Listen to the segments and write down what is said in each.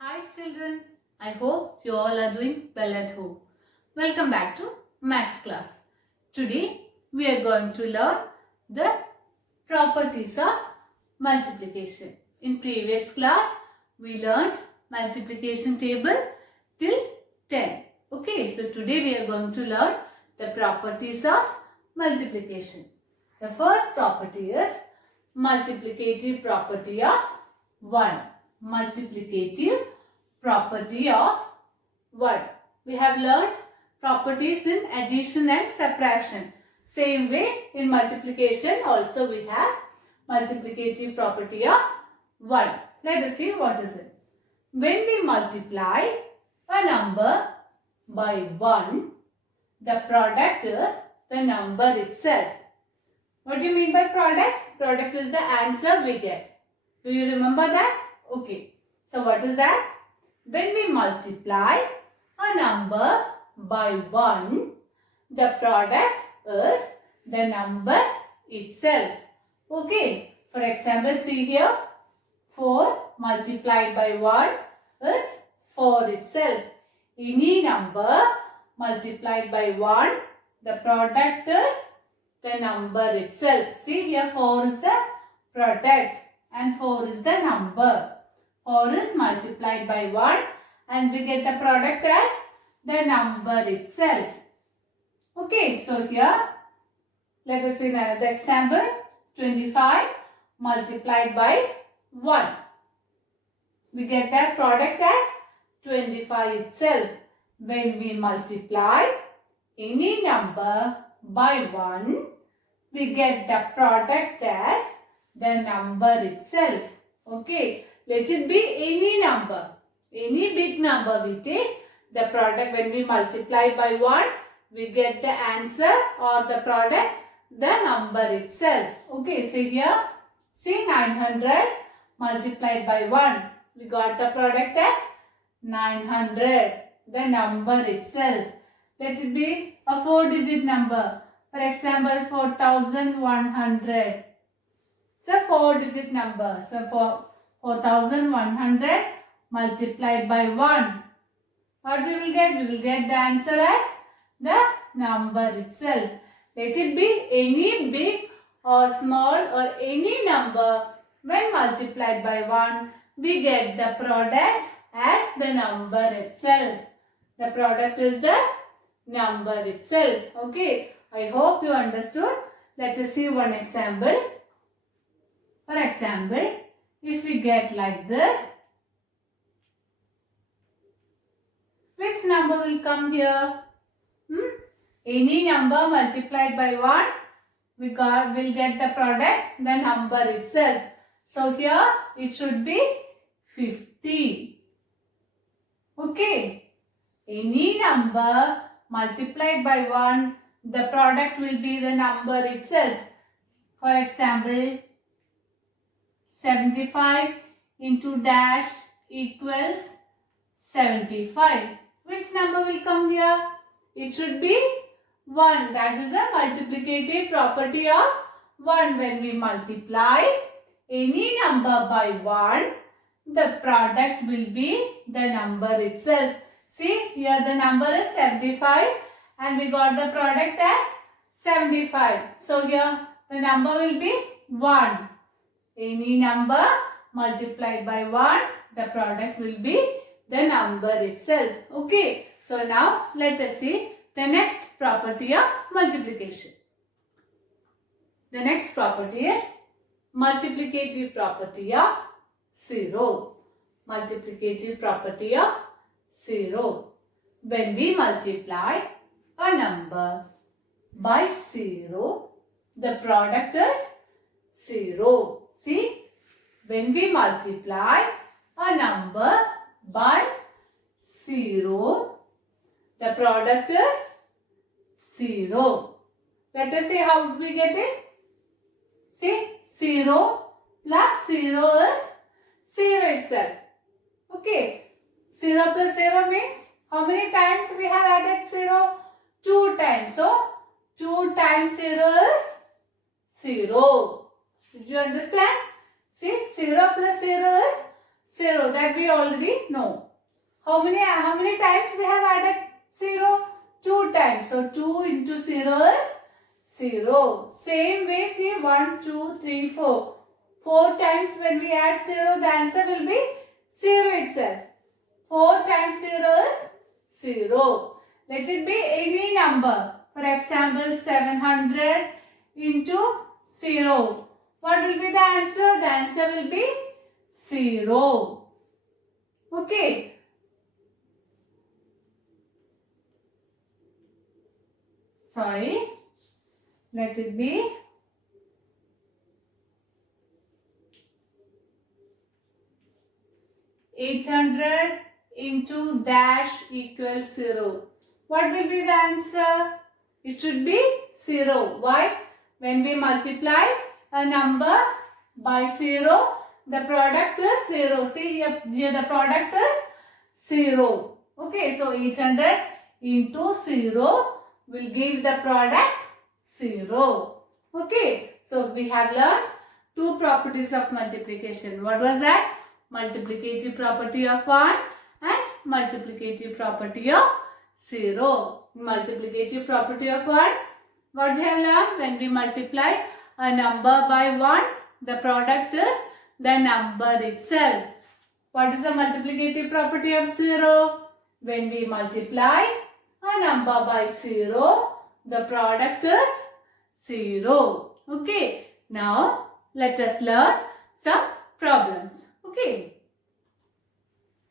Hi children, I hope you all are doing well at home. Welcome back to Maths class. Today we are going to learn the properties of multiplication. In previous class we learned multiplication table till 10. Okay, so today we are going to learn the properties of multiplication. The first property is multiplicative property of 1. Multiplicative property of 1. We have learned properties in addition and subtraction. Same way in multiplication also we have multiplicative property of 1. Let us see what is it. When we multiply a number by 1, the product is the number itself. What do you mean by product? Product is the answer we get. Do you remember that? Okay. So what is that? When we multiply a number by 1, the product is the number itself. Okay. For example, see here. 4 multiplied by 1 is 4 itself. Any number multiplied by 1, the product is the number itself. See here, 4 is the product and 4 is the number. 4 is multiplied by 1 and we get the product as the number itself. Okay, so here let us see another example. 25 multiplied by 1. We get the product as 25 itself. When we multiply any number by 1, we get the product as the number itself. Okay, let it be any number. Any big number we take, the product when we multiply by 1, we get the answer or the product, the number itself. Okay, so here, see 900 multiplied by 1. We got the product as 900, the number itself. Let it be a 4-digit number. For example, 4100. It's a 4-digit number. So, for 4100 multiplied by 1. What we will get? We will get the answer as the number itself. Let it be any big or small or any number. When multiplied by 1, we get the product as the number itself. The product is the number itself. Okay. I hope you understood. Let us see one example. For example, if we get like this, which number will come here? Any number multiplied by 1, we will get the product, the number itself. So here it should be 50. Okay. Any number multiplied by 1, the product will be the number itself. For example, 75 into dash equals 75. Which number will come here? It should be 1. That is a multiplicative property of 1. When we multiply any number by 1, the product will be the number itself. See, here the number is 75 and we got the product as 75. So here the number will be 1. Any number multiplied by 1, the product will be the number itself. Okay. So now let us see the next property of multiplication. The next property is multiplicative property of 0. Multiplicative property of 0. When we multiply a number by 0, the product is 0. See, when we multiply a number by 0, the product is 0. Let us see how we get it. See, 0 plus 0 is 0 itself. Okay. 0 plus 0 means how many times we have added 0? 2 times. So, 2 times 0 is 0. Did you understand? See, 0 plus 0 is 0. That we already know. How many times we have added 0? 2 times. So 2 into 0 is 0. Same way, see 1, 2, 3, 4. 4 times when we add 0, the answer will be 0 itself. 4 times 0 is 0. Let it be any number. For example, 700 into 0. What will be the answer? The answer will be 0. Okay. Sorry. Let it be 800 into dash equals 0. What will be the answer? It should be 0. Why? When we multiply a number by 0, the product is 0. See here the product is 0. Okay, so 800 into 0 will give the product 0. Okay, so we have learned two properties of multiplication. What was that? Multiplicative property of 1 and multiplicative property of 0. Multiplicative property of 1. What we have learned? When we multiply a number by 1, the product is the number itself. What is the multiplicative property of 0? When we multiply a number by 0, the product is 0. Okay. Now, let us learn some problems. Okay.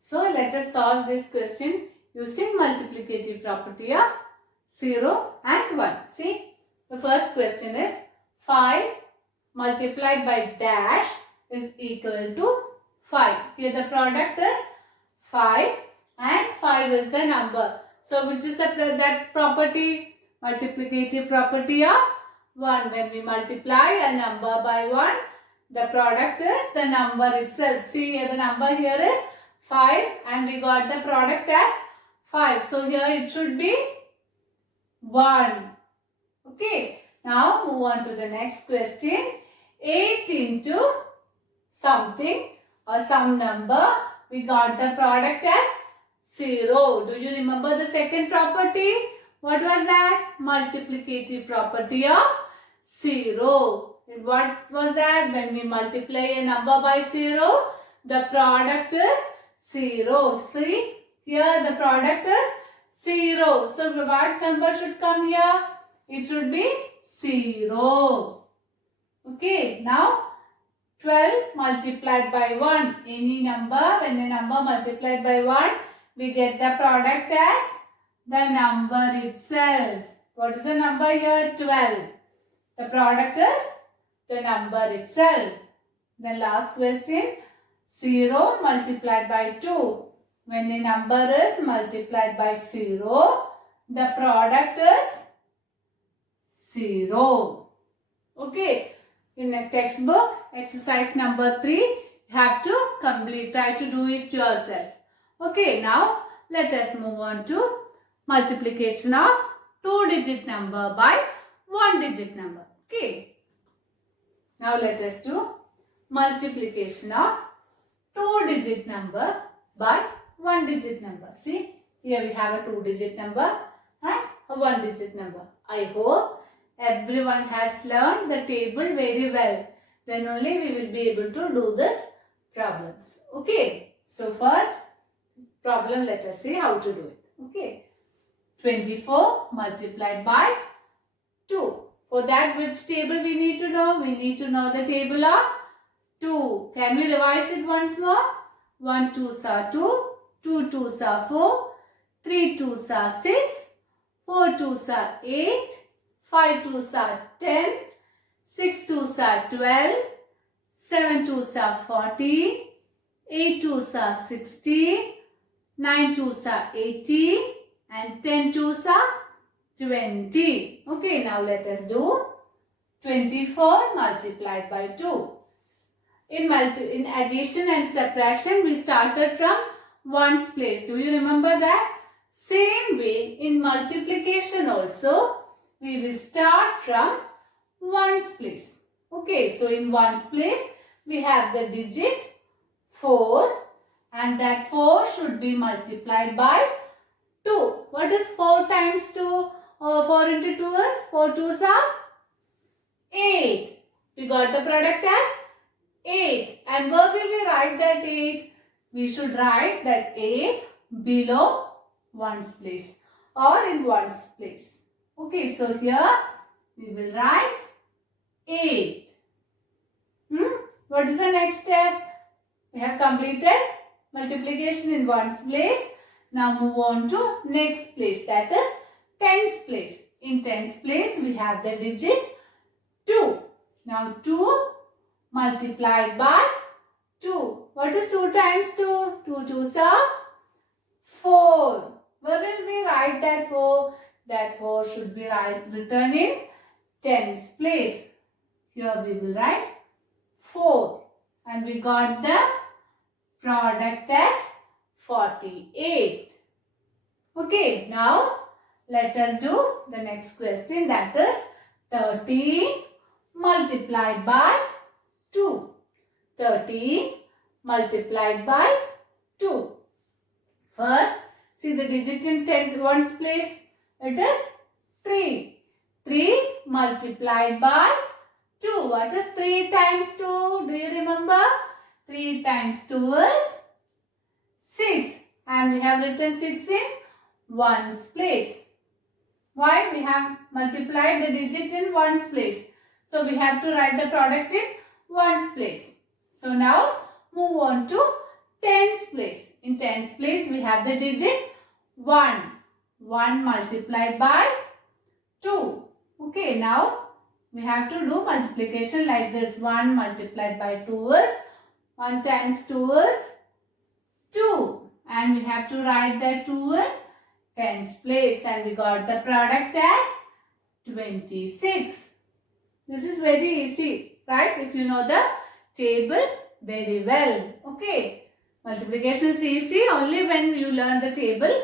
So, let us solve this question using multiplicative property of 0 and 1. See, the first question is 5 multiplied by dash is equal to 5. Here the product is 5 and 5 is the number. So, which is that property? Multiplicative property of 1. When we multiply a number by 1, the product is the number itself. See, here the number here is 5 and we got the product as 5. So, here it should be 1. Okay. Now, move on to the next question. 8 into something or some number, we got the product as 0. Do you remember the second property? What was that? Multiplicative property of 0. And what was that? When we multiply a number by 0, the product is 0. See, here the product is 0. So, what number should come here? It should be 0. Okay, now 12 multiplied by 1. Any number, when a number multiplied by 1, we get the product as the number itself. What is the number here? 12. The product is the number itself. The last question, 0 multiplied by 2. When a number is multiplied by 0, the product is 0. Okay. In a textbook, exercise number 3, you have to try to do it yourself. Okay, now let us move on to multiplication of 2-digit number by 1-digit number. Okay. Now let us do multiplication of 2-digit number by 1-digit number. See, here we have a 2-digit number and a 1-digit number. I hope everyone has learned the table very well. Then only we will be able to do this problems. Okay. So first problem, let us see how to do it. Okay. 24 multiplied by 2. For that, which table we need to know? We need to know the table of 2. Can we revise it once more? 1 2s are 2, 2 2s are 4, 3 2s are 6, 4 2s are 8, 5 2s are 10, 6 2s are 12, 7 2s are 14, 8 2s are 16, 9 2s are 18 and 10 2s are 20. Okay, now let us do 24 multiplied by 2. In addition and subtraction, we started from 1's place. Do you remember that? Same way, in multiplication also, we will start from 1's place. Okay, so in 1's place, we have the digit 4 and that 4 should be multiplied by 2. What is 4 times 2 or 4 into 2 is? 4 2s are 8. We got the product as 8. And where will we write that 8? We should write that 8 below 1's place or in 1's place. Okay, so here we will write 8. What is the next step? We have completed multiplication in 1's place. Now move on to next place, that is 10's place. In 10's place we have the digit 2. Now 2 multiplied by 2. What is 2 times 2? 2 2s are 4. Where will we write that 4? That 4 should be written in 10's place. Here we will write 4. And we got the product as 48. Okay, now let us do the next question, that is 30 multiplied by 2. 30 multiplied by 2. First, see the digit in 1's place. It is 3. 3 multiplied by 2. What is 3 times 2? Do you remember? 3 times 2 is 6. And we have written 6 in 1's place. Why? We have multiplied the digit in 1's place. So we have to write the product in 1's place. So now move on to 10's place. In 10's place we have the digit 1. 1 multiplied by 2. Okay, now we have to do multiplication like this. 1 multiplied by 2 is 1 times 2 is 2. And we have to write that 2 in 10's place. And we got the product as 26. This is very easy, right? If you know the table very well. Okay. Multiplication is easy only when you learn the table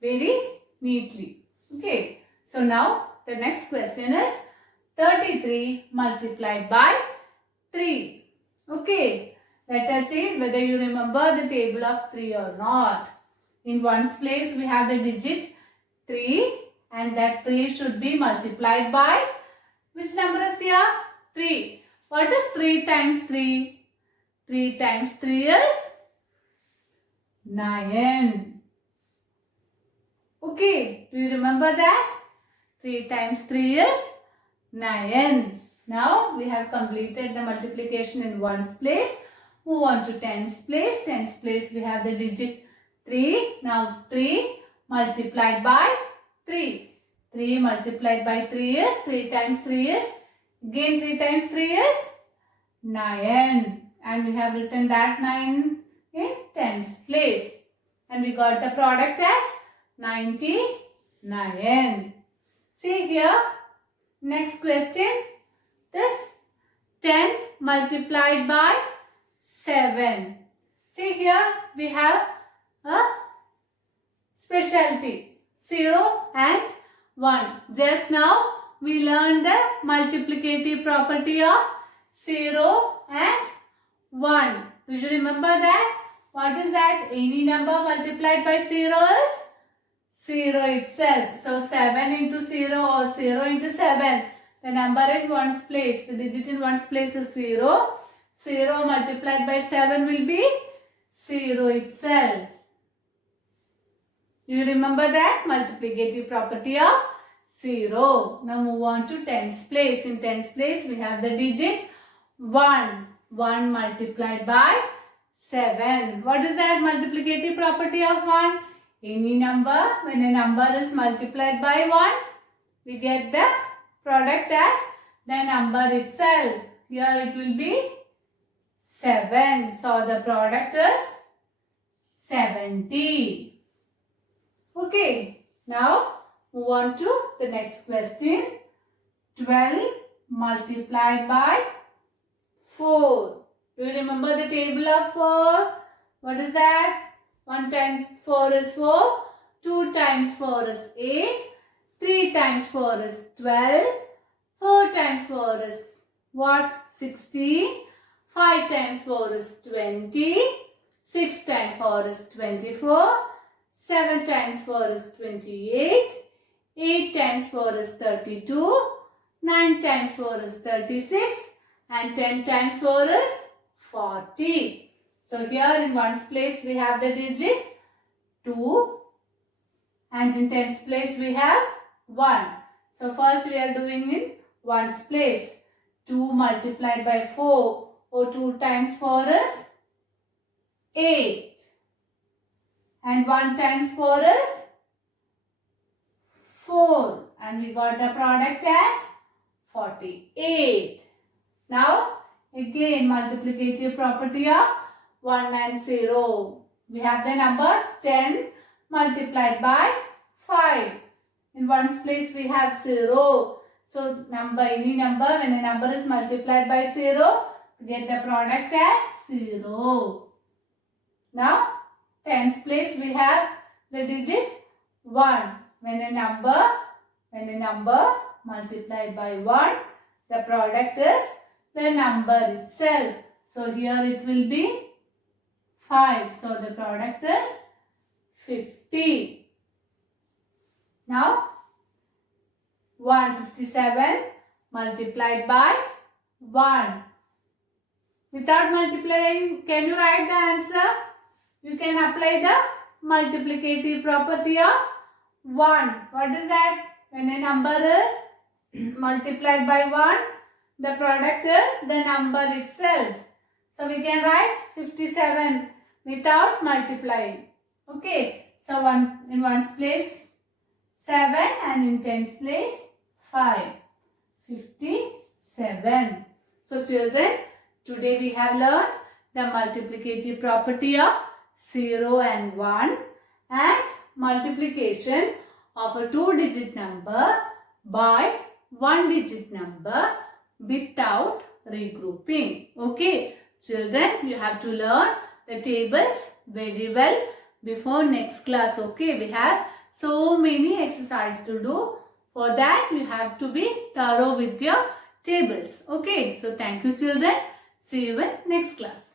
very neatly. Okay. So now the next question is 33 multiplied by 3. Okay. Let us see whether you remember the table of 3 or not. In 1's place we have the digit 3 and that 3 should be multiplied by which number is here? 3. What is 3 times 3? 3 times 3 is 9. Okay, do you remember that? 3 times 3 is 9. Now we have completed the multiplication in 1's place. Move on to 10's place. 10's place we have the digit 3. Now 3 multiplied by 3. 3 multiplied by 3 is 3 times 3 is again 3 times 3 is 9. And we have written that 9 in 10's place. And we got the product as 99. See here. Next question. This 10 multiplied by 7. See here we have a specialty 0 and 1. Just now we learned the multiplicative property of 0 and 1. Do you remember that? What is that? Any number multiplied by 0 is 0 itself. So 7 into 0 or 0 into 7. The number in 1's place, the digit in 1's place is 0. 0 multiplied by 7 will be 0 itself. You remember that multiplicative property of 0. Now move on to 10's place. In 10's place we have the digit 1. 1 multiplied by 7. What is that multiplicative property of 1? Any number, when a number is multiplied by 1, we get the product as the number itself. Here it will be 7. So the product is 70. Okay. Now move on to the next question. 12 multiplied by 4. Do you remember the table of 4? What is that? 1 times 4 is 4. 2 times 4 is 8. 3 times 4 is 12. 4 times 4 is what? 16. 5 times 4 is 20. 6 times 4 is 24. 7 times 4 is 28. 8 times 4 is 32. 9 times 4 is 36. And 10 times 4 is 40. So here in ones place we have the digit 2. And in tens place we have 1. So first we are doing in ones place. 2 multiplied by 4. Or 2 times 4 is 8. And 1 times 4 is 4. And we got the product as 48. Now again multiplicative property of 1 and 0. We have the number 10 multiplied by 5. In ones place we have 0. So any number when a number is multiplied by 0, we get the product as 0. Now tens place we have the digit 1. When a number multiplied by 1, the product is the number itself. So here it will be 5. So the product is 50. Now 157 multiplied by 1. Without multiplying, can you write the answer? You can apply the multiplicative property of 1. What is that? When a number is multiplied by 1, the product is the number itself. So we can write 57 without multiplying. Okay. So in ones place 7 and in tens place 5. 57. So children, today we have learned the multiplicative property of 0 and 1 and multiplication of a 2-digit number by 1-digit number without regrouping. Okay, children, you have to learn the tables very well before next class. Okay, we have so many exercises to do. For that, you have to be thorough with your tables. Okay, so thank you children. See you in next class.